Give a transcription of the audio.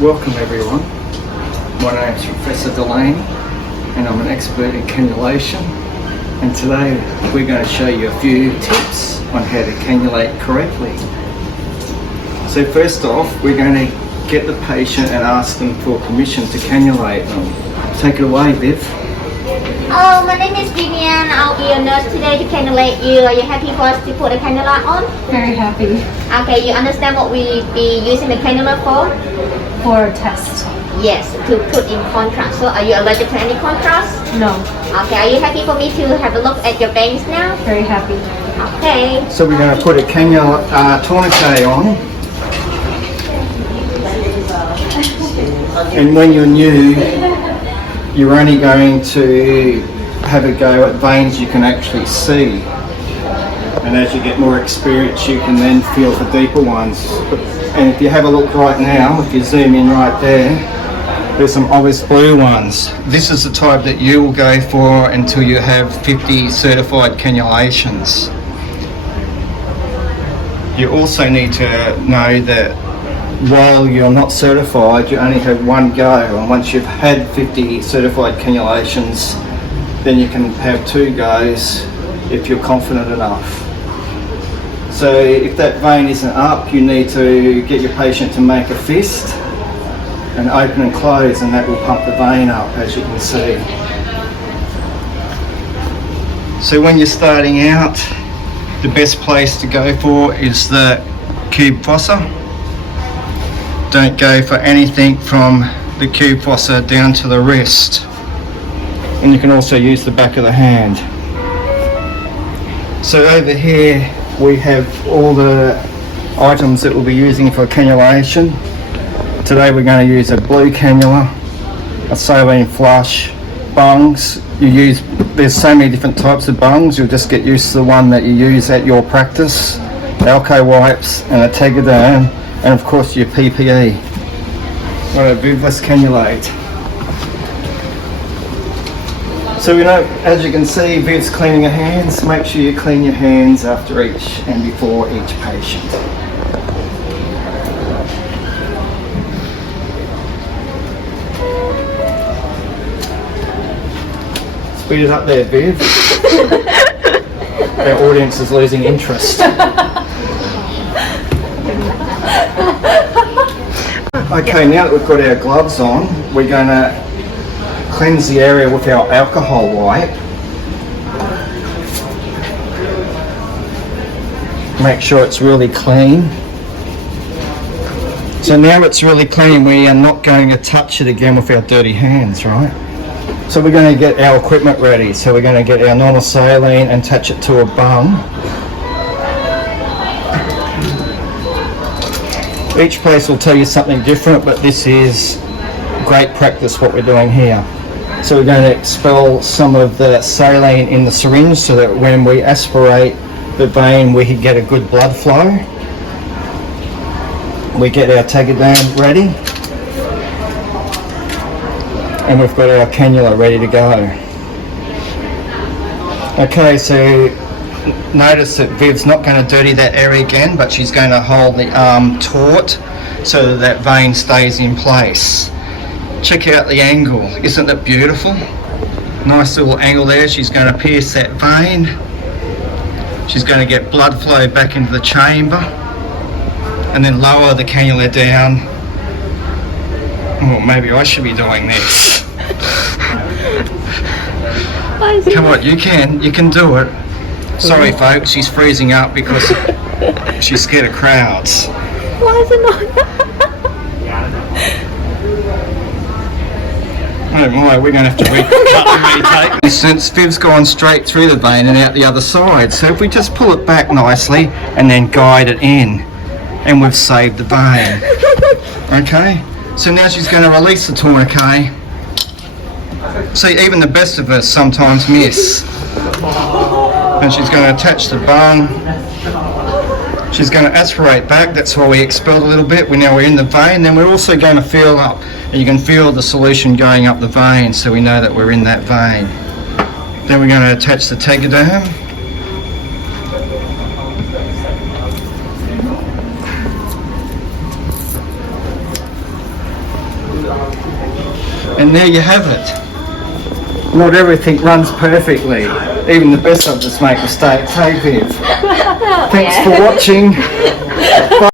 Welcome everyone. My name is Professor Delaney and I'm an expert in cannulation, and today we're going to show you a few tips on how to cannulate correctly. So first off, we're going to get the patient and ask them for permission to cannulate them. Take it away, Viv. Hello, my name is Vivian. I'll be a nurse today to cannulate you. Are you happy for us to put a cannula on? Very happy. Okay, you understand what we be using the cannula for? For a test. Yes, to put in contrast. So are you allergic to any contrast? No. Okay, are you happy for me to have a look at your veins now? Very happy. Okay. So we're going to put a cannula tourniquet on. And when you're new, you're only going to have a go at veins you can actually see. And as you get more experience, you can then feel for deeper ones. And if you have a look right now, if you zoom in right there, there's some obvious blue ones. This is the type that you will go for until you have 50 certified cannulations. You also need to know that while you're not certified, you only have one go, and once you've had 50 certified cannulations, then you can have 2 goes if you're confident enough. So if that vein isn't up, you need to get your patient to make a fist and open and close, and that will pump the vein up, as you can see. So when you're starting out, the best place to go for is the cube fossa. Don't go for anything from the cube fossa down to the wrist. And you can also use the back of the hand. So over here we have all the items that we'll be using for cannulation. Today we're going to use a blue cannula, a saline flush, bungs. There's so many different types of bungs, you'll just get used to the one that you use at your practice. Alco wipes and a tegaderm, and of course your PPE. Alright, Viv, let's cannulate. So as you can see, Viv's cleaning her hands. Make sure you clean your hands after each and before each patient. Speed it up there, Viv. Our audience is losing interest. Okay, now that we've got our gloves on, we're going to cleanse the area with our alcohol wipe. Make sure it's really clean. So now it's really clean, we are not going to touch it again with our dirty hands, right? So we're going to get our equipment ready. So we're going to get our normal saline and attach it to a bung. Each place will tell you something different, but this is great practice what we're doing here. So we're going to expel some of the saline in the syringe so that when we aspirate the vein we can get a good blood flow. We get our tegaderm ready, and we've got our cannula ready to go. Okay, so notice that Viv's not going to dirty that area again, but she's going to hold the arm taut so that vein stays in place. Check out the angle, isn't it beautiful? Nice little angle there. She's going to pierce that vein. She's going to get blood flow back into the chamber and then lower the cannula down. Well, maybe I should be doing this. Come on, you can do it. Sorry folks, she's freezing up because she's scared of crowds. Why is it not? Oh my, we're going to have to cut and retake. Since Viv's gone straight through the vein and out the other side, so if we just pull it back nicely and then guide it in, and we've saved the vein. Okay, so now she's going to release the tourniquet. See, even the best of us sometimes miss. And she's going to attach the bung. She's going to aspirate back, that's why we expelled a little bit. We're in the vein, then we're also going to feel up. And you can feel the solution going up the vein, so we know that we're in that vein. Then we're going to attach the tegaderm. And there you have it. Not everything runs perfectly. Even the best of us make mistakes. Hey Viv. Thanks for watching.